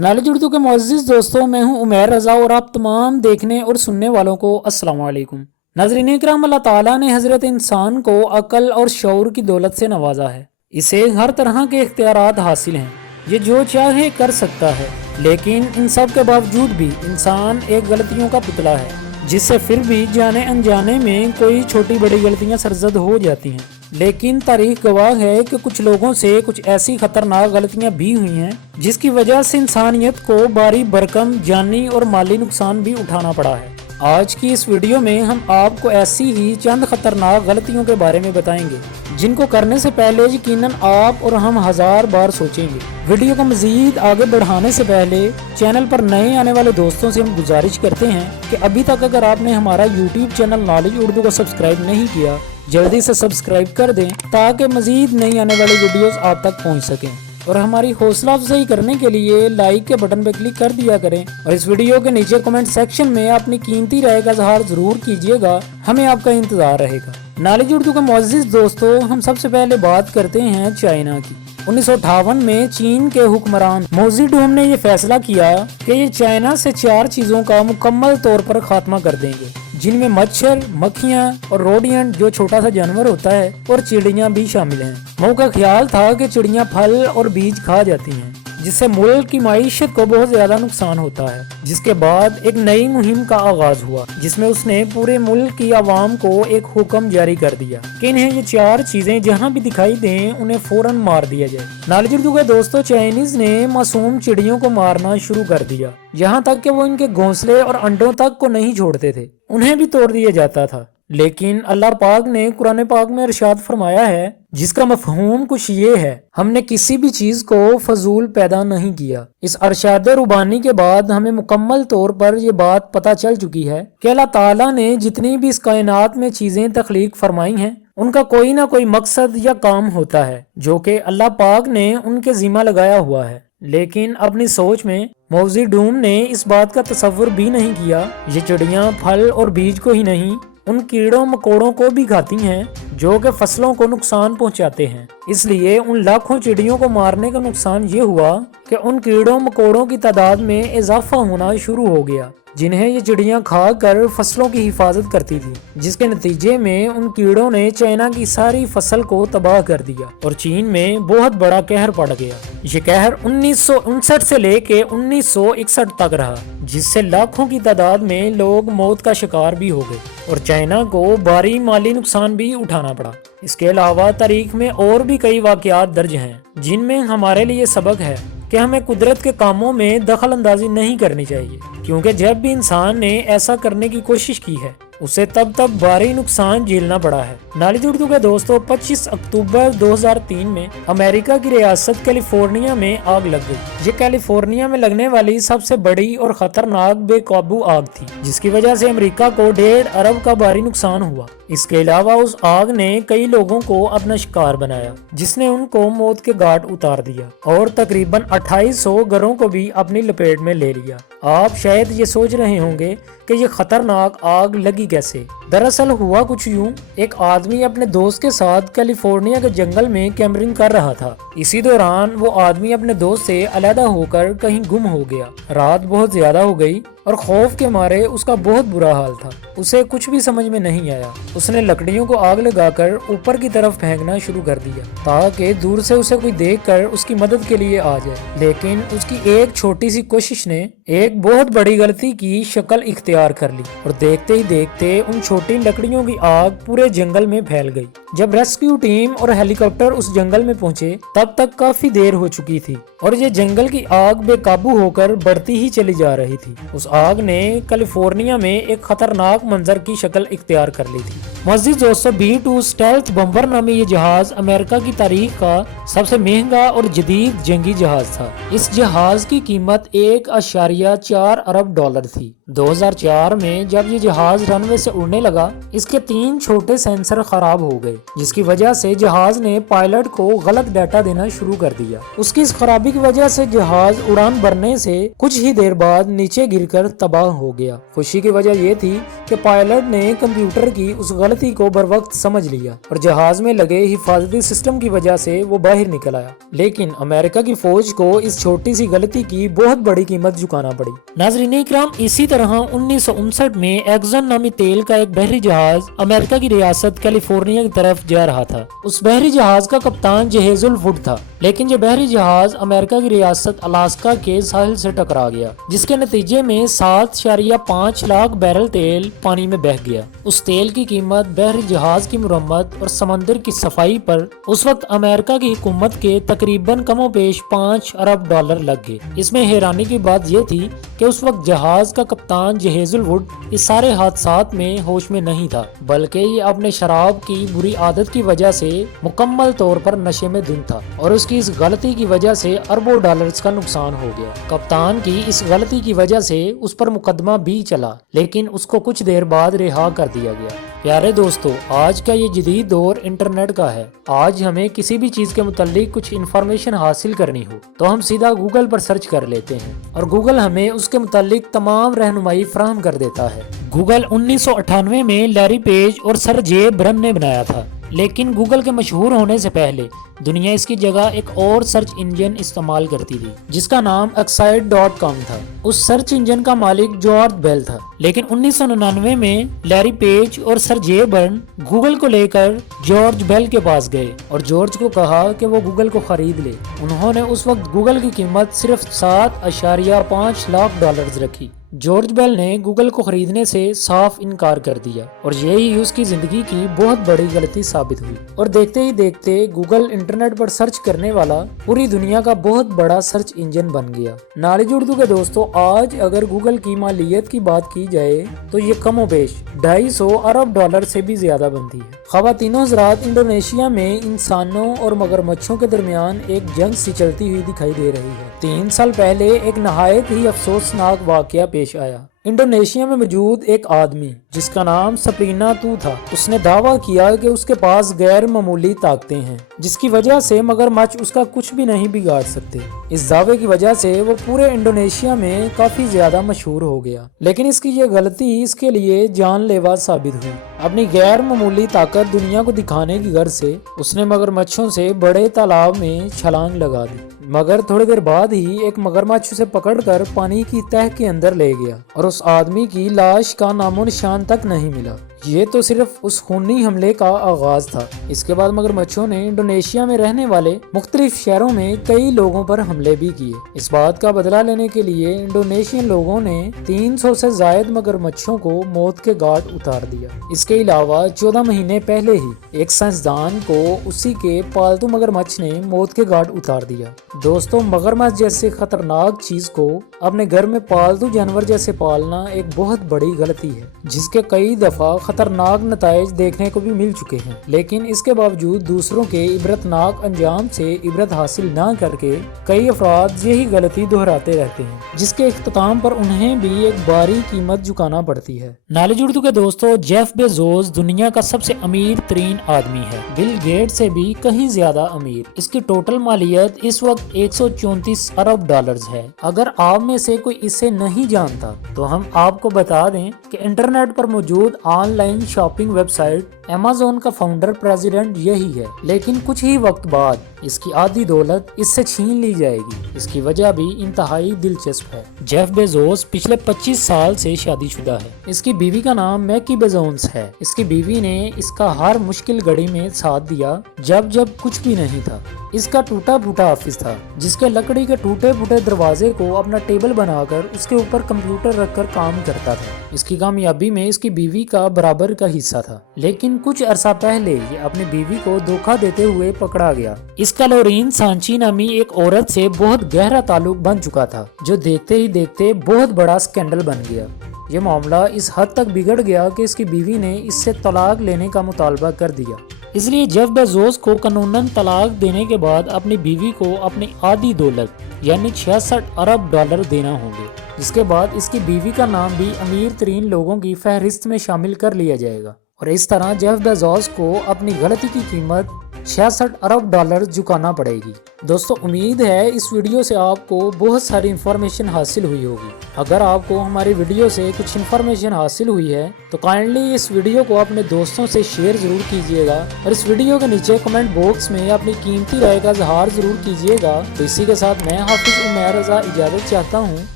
Knowledge Urdu के मुअज़्ज़िज़ दोस्तों, मैं हूं उमैर रज़ा और आप तमाम देखने और सुनने वालों को अस्सलाम वालेकुम। नाज़रीन इकराम, अल्लाह ताला ने हज़रत इंसान को अक़ल और शऊर की दौलत से नवाजा है। इसे हर तरह के इख्तियारात हासिल हैं, ये जो चाहे कर सकता है। लेकिन इन सब के बावजूद भी इंसान एक गलतियों का पुतला है, जिससे फिर भी जाने अनजाने में कोई छोटी बड़ी गलतियां सरजद हो जाती हैं। लेकिन तारीख गवाह है कि कुछ लोगों से कुछ ऐसी खतरनाक गलतियां भी हुई हैं जिसकी वजह से इंसानियत को भारी भरकम जानी और माली नुकसान भी उठाना पड़ा है। आज की इस वीडियो में हम आपको ऐसी ही चंद खतरनाक गलतियों के बारे में बताएंगे जिनको करने से पहले यकीनन आप और हम हजार बार सोचेंगे। वीडियो को मजीद आगे बढ़ाने से पहले चैनल पर नए आने वाले दोस्तों से हम गुजारिश करते हैं कि अभी तक अगर आपने हमारा यूट्यूब चैनल नॉलेज उर्दू को सब्सक्राइब नहीं किया, जल्दी से सब्सक्राइब कर दें ताकि मजीद नई आने वाली वीडियोस आप तक पहुंच सकें। और हमारी हौसला अफजाई करने के लिए लाइक के बटन पर क्लिक कर दिया करें और इस वीडियो के नीचे कमेंट सेक्शन में अपनी कीमती राय का इज़हार जरूर कीजिएगा, हमें आपका इंतजार रहेगा। नॉलेज उर्दू के मुअज़्ज़िज़ दोस्तों, हम सबसे पहले बात करते हैं चाइना की। 1958 में चीन के हुक्मरान माओ ज़ेडुंग ने यह फैसला किया कि ये चाइना से 4 चीजों का मुकम्मल तौर पर खात्मा कर देंगे, जिनमें मच्छर, मक्खियां और रोडियंट जो छोटा सा जानवर होता है और चिड़ियां भी शामिल हैं। माओ का ख्याल था कि चिड़ियां फल और बीज खा जाती हैं, जिससे मुल्क की माईशत को बहुत ज्यादा नुकसान होता है। जिसके बाद एक नई मुहिम का आगाज हुआ जिसमें उसने पूरे मुल्क की आवाम को एक हुक्म जारी कर दिया कि इन्हें ये 4 चीजें जहां भी दिखाई दें उन्हें फौरन मार दिया जाए। नॉलेज उर्दू के दोस्तों, चाइनीज ने मासूम चिड़ियों को मारना शुरू कर दिया, यहाँ तक कि वो इनके घोंसले और अंडों तक को नहीं छोड़ते थे, उन्हें भी तोड़ दिया जाता था। लेकिन अल्लाह पाक ने कुरान पाक में इरशाद फरमाया है, जिसका मफहूम कुछ ये है, हमने किसी भी चीज को फजूल पैदा नहीं किया। इस अरशाद रुबानी के बाद हमें मुकम्मल तौर पर यह बात पता चल चुकी है कि अल्लाह ताला ने जितनी भी इस कायनात में चीजें तख्लीक फरमाई हैं, उनका कोई ना कोई मकसद या काम होता है जो कि अल्लाह पाक ने उनके जिम्मा लगाया हुआ है। लेकिन अपनी सोच में माओ ज़ेडुंग ने इस बात का तसव्वुर भी नहीं किया ये चिड़ियां फल और बीज को ही नहीं, उन कीड़ों मकोड़ों को भी खाती हैं जो कि फसलों को नुकसान पहुंचाते हैं। इसलिए उन लाखों चिड़ियों को मारने का नुकसान ये हुआ कि उन कीड़ों मकोड़ों की तादाद में इजाफा होना शुरू हो गया, जिन्हें ये चिड़ियां खाकर फसलों की हिफाजत करती थी, जिसके नतीजे में उन कीड़ों ने चाइना की सारी फसल को तबाह कर दिया और चीन में बहुत बड़ा कहर पड़ गया। ये कहर 1959 से लेके 1961 तक रहा, जिससे लाखों की तादाद में लोग मौत का शिकार भी हो गए और चाइना को भारी माली नुकसान भी उठाना पड़ा। इसके अलावा तारीख में और भी कई वाकयात दर्ज हैं जिनमें हमारे लिए सबक है कि हमें कुदरत के कामों में दखल अंदाजी नहीं करनी चाहिए, क्योंकि जब भी इंसान ने ऐसा करने की कोशिश की है उसे तब तक भारी नुकसान झेलना पड़ा है। नॉलेज उर्दू के दोस्तों, 25 अक्टूबर 2003 में अमेरिका की रियासत कैलिफोर्निया में आग लग गई। ये कैलिफोर्निया में लगने वाली सबसे बड़ी और खतरनाक बेकाबू आग थी, जिसकी वजह से अमेरिका को 1.5 अरब का भारी नुकसान हुआ। इसके अलावा उस आग ने कई लोगों को अपना शिकार बनाया, जिसने उनको मौत के घाट उतार दिया और तकरीबन 2800 घरों को भी अपनी लपेट में ले लिया। आप शायद ये सोच रहे होंगे कि ये खतरनाक आग लगी कैसे। दरअसल हुआ कुछ यूं, एक आदमी अपने दोस्त के साथ कैलिफोर्निया के जंगल में कैंपिंग कर रहा था। इसी दौरान वो आदमी अपने दोस्त से अलग होकर कहीं गुम हो गया। रात बहुत ज्यादा हो गई और खौफ के मारे उसका बहुत बुरा हाल था। उसे कुछ भी समझ में नहीं आया। उसने लकड़ियों को आग लगाकर ऊपर की तरफ फेंकना शुरू कर दिया ताकि दूर से उसे कोई देखकर उसकी मदद के लिए आ जाए। लेकिन उसकी एक छोटी सी कोशिश ने एक बहुत बड़ी गलती की शक्ल इख्तियार कर ली और देखते ही देखते उन छोटी लकड़ियों की आग पूरे जंगल में फैल गई। जब रेस्क्यू टीम और हेलीकॉप्टर उस जंगल में पहुंचे तब तक काफी देर हो चुकी थी और ये जंगल की आग बेकाबू होकर बढ़ती ही चली जा रही थी। उस आग ने कैलिफोर्निया में एक खतरनाक मंजर की शक्ल इख्तियार कर ली थी। मुअज़्ज़िज़ दोस्तों, B-2 स्टेल्थ बम्बर नामी ये जहाज अमेरिका की तारीख का सबसे महंगा और जदीद जंगी जहाज था। इस जहाज की कीमत 1.4 अरब डॉलर थी। 2004 में जब ये जहाज रनवे से उड़ने लगा, इसके 3 छोटे सेंसर खराब हो गए, जिसकी वजह से जहाज ने पायलट को गलत डाटा देना शुरू कर दिया। उसकी इस खराबी की वजह से जहाज उड़ान भरने से कुछ ही देर बाद नीचे गिरकर तबाह हो गया। खुशी की वजह ये थी कि पायलट ने कंप्यूटर की उस غلطی کو بر وقت سمجھ لیا اور جہاز میں لگے حفاظتی سسٹم کی وجہ سے وہ باہر نکل آیا، لیکن امریکہ کی فوج کو اس چھوٹی سی غلطی کی بہت بڑی قیمت چکانا پڑی۔ ناظرین اکرام، اسی طرح 1959 میں ایکزن نامی تیل کا ایک بحری جہاز امریکہ کی ریاست کیلیفورنیا کی طرف جا رہا تھا۔ اس بحری جہاز کا کپتان جہیز الوڈ تھا، لیکن یہ بحری جہاز امریکہ کی ریاست الاسکا کے ساحل سے ٹکرا گیا، جس کے نتیجے میں 7.5 لاکھ بیرل تیل پانی میں بہہ گیا۔ اس تیل کی قیمت بحری جہاز کی مرمت اور سمندر کی صفائی پر اس وقت امریکہ کی حکومت کے تقریباً کم و بیش $5 ارب لگ گئے۔ اس میں حیرانی کی بات یہ تھی کہ اس وقت جہاز کا کپتان جہیز الوڈ اس سارے حادثات میں ہوش میں نہیں تھا، بلکہ یہ اپنے شراب کی بری عادت کی وجہ سے مکمل طور پر نشے میں دھن تھا، اور اس کی اس غلطی کی وجہ سے اربوں ڈالرز کا نقصان ہو گیا۔ کپتان کی اس غلطی کی وجہ سے اس پر مقدمہ بھی چلا، لیکن اس کو کچھ دیر بعد رہا کر دیا گیا۔ پیارے دوستو، آج کا یہ جدید دور انٹرنیٹ کا ہے۔ آج ہمیں کسی بھی چیز کے متعلق کچھ انفارمیشن حاصل کرنی ہو تو ہم سیدھا گوگل پر سرچ کر لیتے ہیں، اور گوگل ہمیں اس کے متعلق تمام رہنمائی فراہم کر دیتا ہے۔ گوگل 1998 میں لیری پیج اور سر جے برن نے بنایا تھا، لیکن گوگل کے مشہور ہونے سے پہلے دنیا اس کی جگہ ایک اور سرچ انجن استعمال کرتی تھی جس کا نام excite.com تھا۔ اس سرچ انجن کا مالک جارج بیل تھا، لیکن 1999 میں لیری پیج اور سر جے برن گوگل کو لے کر جارج بیل کے پاس گئے اور جارج کو کہا کہ وہ گوگل کو خرید لے۔ انہوں نے اس وقت گوگل کی قیمت صرف $7.5 لاکھ رکھی۔ جارج بیل نے گوگل کو خریدنے سے صاف انکار کر دیا، اور یہی اس کی زندگی کی بہت بڑی غلطی ثابت ہوئی، اور دیکھتے ہی دیکھتے گوگل انٹرنیٹ پر سرچ کرنے والا پوری دنیا کا بہت بڑا سرچ انجن بن گیا۔ نالج اردو کے دوستو، آج اگر گوگل کی مالیت کی بات کی جائے تو یہ کم و بیش $250 ارب سے بھی زیادہ بنتی ہے۔ خواتین و حضرات، انڈونیشیا میں انسانوں اور مگرمچھوں کے درمیان ایک جنگ سی چلتی ہوئی دکھائی دے رہی ہے۔ 3 سال پہلے ایک نہایت ہی افسوسناک واقعہ پیش آیا۔ انڈونیشیا میں موجود ایک آدمی جس کا نام سپرینا تو تھا، اس نے دعویٰ کیا کہ اس کے پاس غیر معمولی طاقتیں ہیں جس کی وجہ سے مگرمچھ اس کا کچھ بھی نہیں بگاڑ سکتے۔ اس دعوے کی وجہ سے وہ پورے انڈونیشیا میں کافی زیادہ مشہور ہو گیا، لیکن اس کی یہ غلطی اس کے لیے جان لیوا ثابت ہوئی۔ اپنی غیر معمولی طاقت دنیا کو دکھانے کی غرض سے اس نے مگرمچھوں سے بڑے تالاب میں چھلانگ لگا دی، مگر تھوڑی دیر بعد ہی ایک مگرمچھ اسے پکڑ کر پانی کی تہہ کے اندر لے گیا اور اس آدمی کی لاش کا نام و نشان تک نہیں ملا۔ یہ تو صرف اس خونی حملے کا آغاز تھا۔ اس کے بعد مگرمچھوں نے انڈونیشیا میں رہنے والے مختلف شہروں میں کئی لوگوں پر حملے بھی کیے۔ اس بات کا بدلہ لینے کے لیے انڈونیشین لوگوں نے 300 سے زائد مگرمچھوں کو موت کے گھاٹ اتار دیا۔ اس کے علاوہ 14 مہینے پہلے ہی ایک سائنسدان کو اسی کے پالتو مگرمچھ نے موت کے گھاٹ اتار دیا۔ دوستوں، مگرمچھ جیسے خطرناک چیز کو اپنے گھر میں پالتو جانور جیسے پالنا ایک بہت بڑی غلطی ہے، جس کے کئی دفعہ خطرناک نتائج دیکھنے کو بھی مل چکے ہیں، لیکن اس کے باوجود دوسروں کے عبرتناک انجام سے عبرت حاصل نہ کر کے کئی افراد یہی غلطی دہراتے رہتے ہیں، جس کے اختتام پر انہیں بھی ایک باری قیمت چکانا پڑتی ہے۔ نالج اردو کے دوستو، جیف بیزوس دنیا کا سب سے امیر ترین آدمی ہے، بل گیٹ سے بھی کہیں زیادہ امیر۔ اس کی ٹوٹل مالیت اس وقت $134 ارب ہے۔ اگر آپ میں سے کوئی اسے نہیں جانتا تو ہم آپ کو بتا دیں کہ انٹرنیٹ پر موجود online shopping website Amazon کا فاؤنڈر پریزیڈنٹ یہی ہے، لیکن کچھ ہی وقت بعد اس کی آدھی دولت اس سے چھین لی جائے گی۔ اس کی وجہ بھی انتہائی دلچسپ ہے۔ جیف بیزوس پچھلے 25 سال سے شادی شدہ ہے۔ اس کی بیوی کا نام میکی بیزونس ہے۔ اس کی بیوی نے اس کا ہر مشکل گھڑی میں ساتھ دیا جب کچھ بھی نہیں تھا۔ اس کا ٹوٹا پھوٹا آفس تھا جس کے لکڑی کے ٹوٹے پھوٹے دروازے کو اپنا ٹیبل بنا کر اس کے اوپر کمپیوٹر رکھ کر کام کرتا تھا۔ اس کی کامیابی میں اس کی بیوی کا برابر کا حصہ تھا، لیکن کچھ عرصہ پہلے یہ اپنی بیوی کو دھوکہ دیتے ہوئے پکڑا گیا۔ اس کا لورین سانچی نامی ایک عورت سے بہت گہرا تعلق بن چکا تھا، جو دیکھتے ہی دیکھتے بہت بڑا سکینڈل بن گیا۔ یہ معاملہ اس حد تک بگڑ گیا کہ اس کی بیوی نے اس سے طلاق لینے کا مطالبہ کر دیا۔ اس لیے جیف بیزوس کو قانوناً طلاق دینے کے بعد اپنی بیوی کو اپنی آدھی دولت یعنی $66 ارب دینا ہوں گے، جس کے بعد اس کی بیوی کا نام بھی امیر ترین لوگوں کی فہرست میں شامل کر لیا جائے گا، اور اس طرح جیف بیزوس کو اپنی غلطی کی قیمت 66 अरब डॉलर चुकाना पड़ेगी। दोस्तों उम्मीद है इस वीडियो से आपको बहुत सारी इन्फॉर्मेशन हासिल हुई होगी। अगर आपको हमारी वीडियो से कुछ इन्फॉर्मेशन हासिल हुई है तो काइंडली इस वीडियो को अपने दोस्तों से शेयर ज़रूर कीजिएगा और इस वीडियो के नीचे कमेंट बॉक्स में अपनी कीमती राय का इजहार ज़रूर कीजिएगा। तो इसी के साथ मैं हाफिज उमैर रज़ा इजाज़त चाहता हूँ।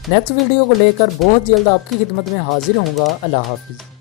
नेक्स्ट वीडियो को लेकर बहुत जल्द आपकी खिदमत में हाजिर होऊंगा। अल्लाह हाफिज़।